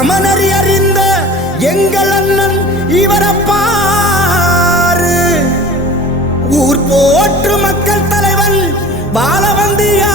சமணறி அறிந்த எங்கள் அண்ணன் இவரப்பாரு ஊர் போற்று மக்கள் தலைவன் பாலவந்தியா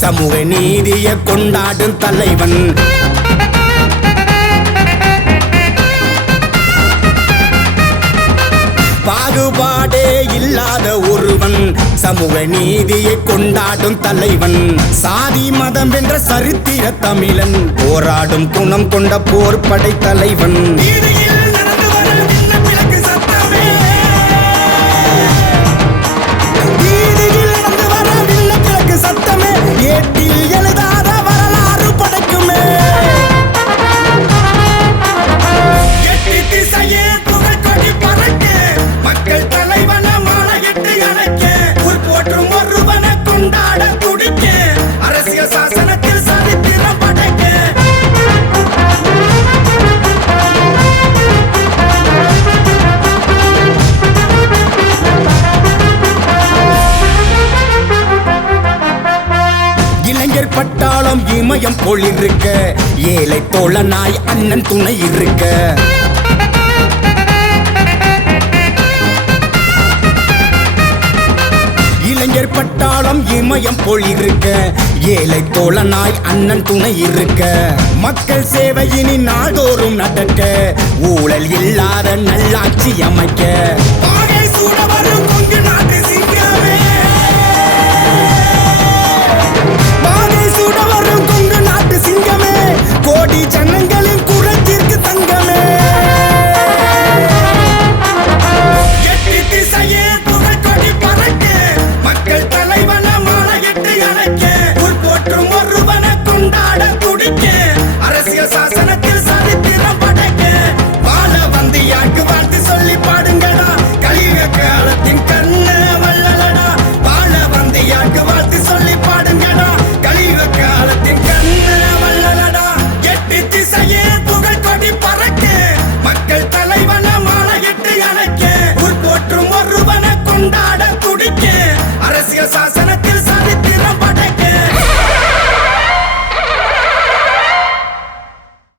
சமூக நீதியை கொண்டாடும் தலைவன் பாகுபாடே இல்லாத ஒருவன் சமூக நீதியை கொண்டாடும் தலைவன் சாதி மதம் என்ற சரித்திர தமிழன் போராடும் குணம் கொண்ட போர்படை தலைவன் எழுதாத வரலாறு படைக்குமே எட்டி திசையே புகழ் கொடி பறக்க மக்கள் தலைவன மாலையிட்டு அழைக்க ஊர் போற்றும் ஒருவன கொண்டாட துடிக்க அரசியல் சாசனத்தில் சரித்திரம் படைக்க இளைஞர் பட்டாளம் இமயம் போல் இருக்க ஏழை தோழனாய் அண்ணன் துணை இருக்க இளைஞர் பட்டாளம் இமயம் போல் இருக்க ஏழை தோழனாய் அண்ணன் துணை இருக்க மக்கள் சேவையினி நாள்தோறும் நடக்க ஊழல் இல்லாத நல்லாட்சி அமைக்க